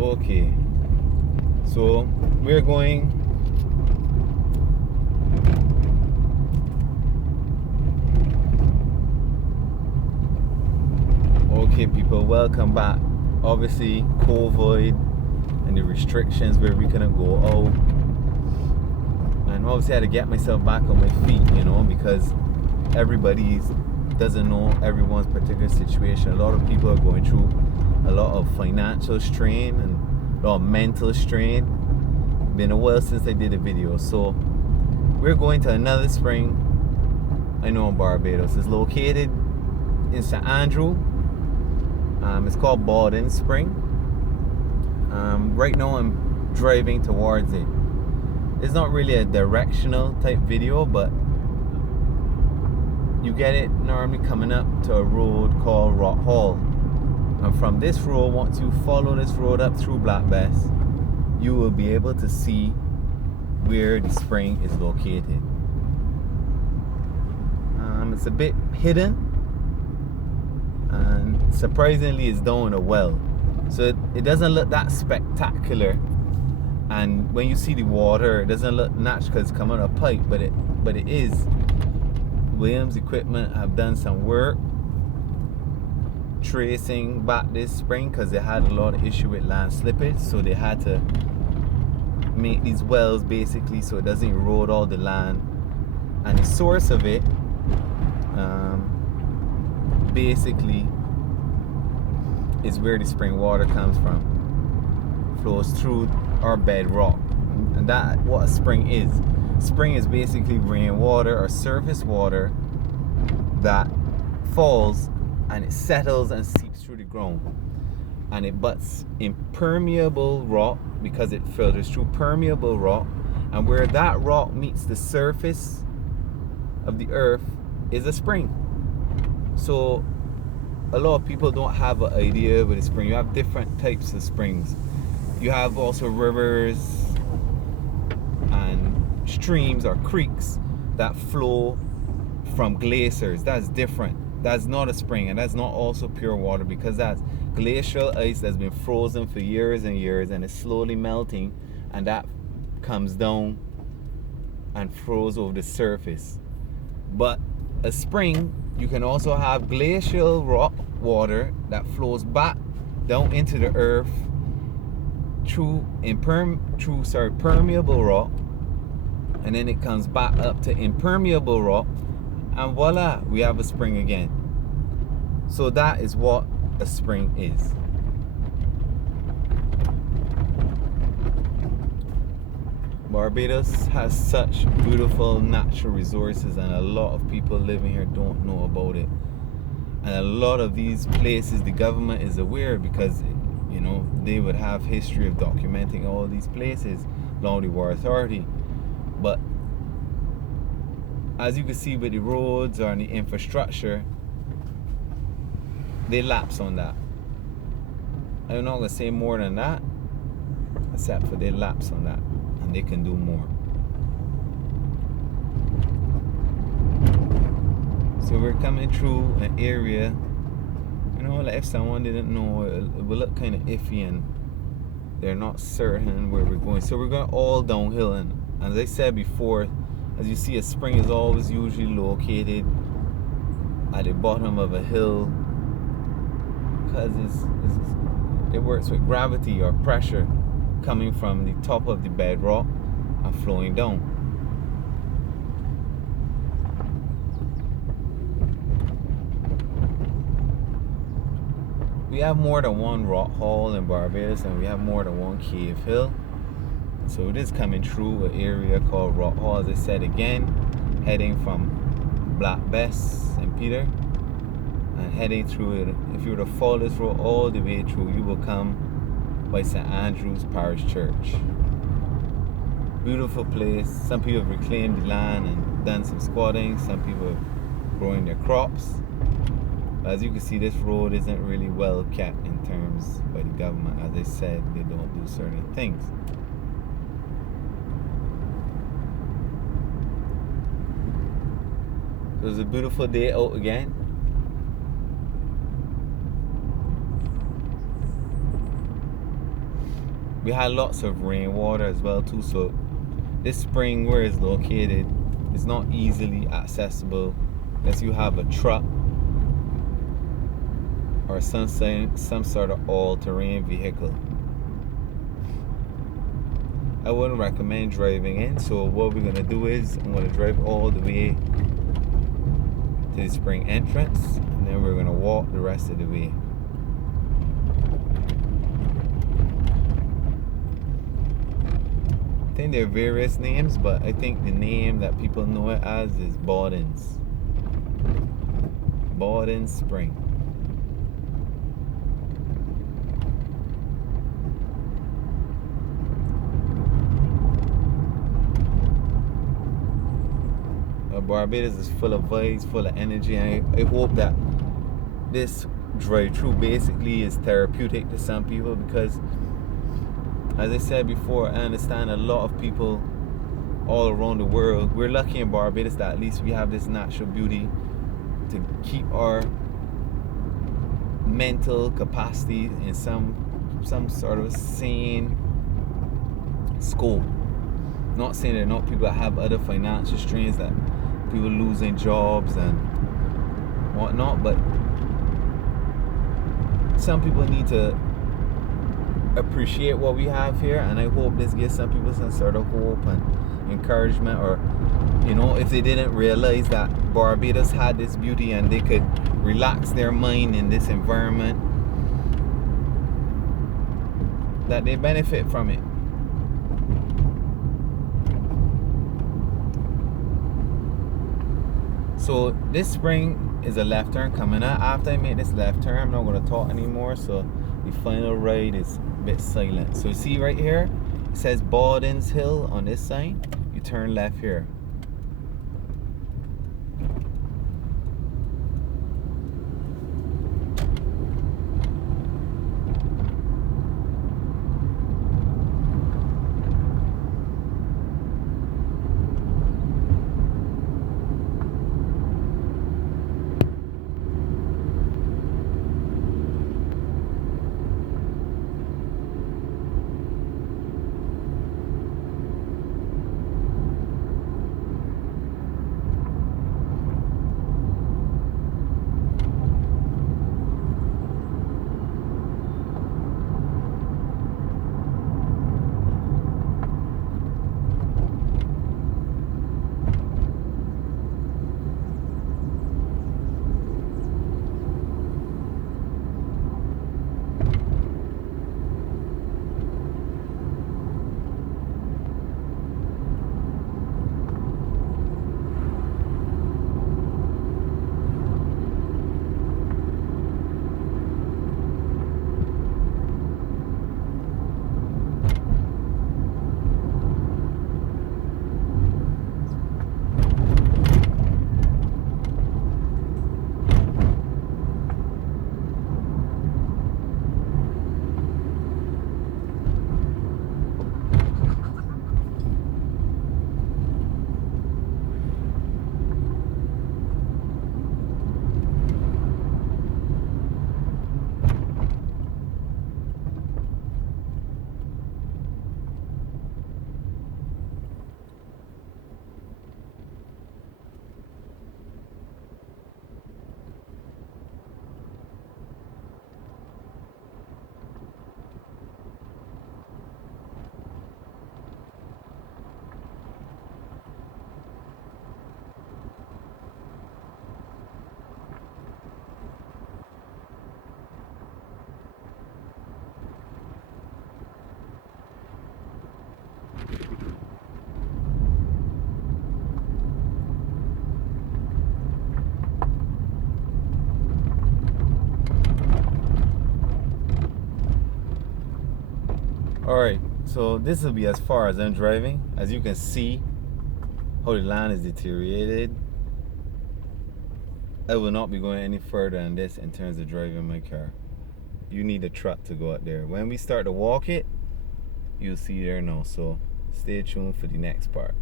Okay, so we're going okay people, welcome back. Obviously COVID and the restrictions where we couldn't go out, and obviously I had to get myself back on my feet, because everybody doesn't know everyone's particular situation. A lot of people are going through a lot of financial strain and a lot of mental strain. Been a while since I did a video, so we're going to another spring I know in Barbados. It's located in St. Andrew. It's called Bawden Spring. Right now I'm driving towards it. It's not really a directional type video, but you get it normally coming up to a road called Rock Hall. And from this road, once you follow this road up through Black Bass, you will be able to see where the spring is located. It's a bit hidden, and surprisingly it's down in a well, so it doesn't look that spectacular. And when you see the water, it doesn't look natural because it's coming out of a pipe, but it is. Williams Equipment have done some work tracing back this spring because they had a lot of issue with land slippage, so they had to make these wells basically so it doesn't erode all the land. And the source of it basically is where the spring water comes from, flows through our bedrock. And that what a spring is. Spring is basically rainwater or surface water that falls and it settles and seeps through the ground, and it butts impermeable rock because it filters through permeable rock, and where that rock meets the surface of the earth is a spring. So a lot of people don't have an idea of a spring. You have different types of springs. You have also rivers and streams or creeks that flow from glaciers. That's different. That's not a spring, and that's not also pure water, because that's glacial ice that's been frozen for years and years, and it's slowly melting, and that comes down and flows over the surface. But a spring, you can also have glacial rock water that flows back down into the earth through permeable rock, and then it comes back up to impermeable rock, and voila, we have a spring again. So that is what a spring is. Barbados has such beautiful natural resources, and a lot of people living here don't know about it. And a lot of these places, the government is aware because, they would have history of documenting all these places along the War Authority. But as you can see with the roads or the infrastructure, they lapse on that. I'm not going to say more than that, except for they lapse on that, and they can do more. So we're coming through an area, like if someone didn't know, it would look kind of iffy and they're not certain where we're going. So we're going all downhill, and as I said before, as you see, a spring is always usually located at the bottom of a hill because it works with gravity or pressure coming from the top of the bedrock and flowing down. We have more than one rock hall in Barbados, and we have more than one cave hill. So it is coming through an area called Rock Hall, as I said again, heading from Black Bass and Peter, and heading through it. If you were to follow this road all the way through, you will come by St. Andrew's Parish Church. Beautiful place. Some people have reclaimed the land and done some squatting. Some people have growing their crops. But as you can see, this road isn't really well kept in terms by the government. As I said, they don't do certain things. So it's a beautiful day out again. We had lots of rainwater as well too, so this spring where it's located is not easily accessible unless you have a truck or some sort of all-terrain vehicle. I wouldn't recommend driving in, so what we're gonna do is I'm gonna drive all the way to the spring entrance, and then we're gonna walk the rest of the way. I think there are various names, but I think the name that people know it as is Bawden Spring. Barbados is full of vibes, full of energy, and I hope that this drive-through basically is therapeutic to some people, because as I said before, I understand a lot of people all around the world, we're lucky in Barbados that at least we have this natural beauty to keep our mental capacity in some sort of sane scope. Not saying there are not people that have other financial strains, that people losing jobs and whatnot, but some people need to appreciate what we have here, and I hope this gives some people some sort of hope and encouragement, or if they didn't realize that Barbados had this beauty and they could relax their mind in this environment, that they benefit from it. So this spring is a left turn coming up. After I make this left turn, I'm not going to talk anymore, so the final ride is a bit silent. So you see right here, it says Bawden's Hill on this sign. You turn left here. Alright, so this will be as far as I'm driving. As you can see how the land is deteriorated, I will not be going any further than this in terms of driving my car. You need a truck to go out there. When we start to walk it, you'll see there now. So stay tuned for the next part.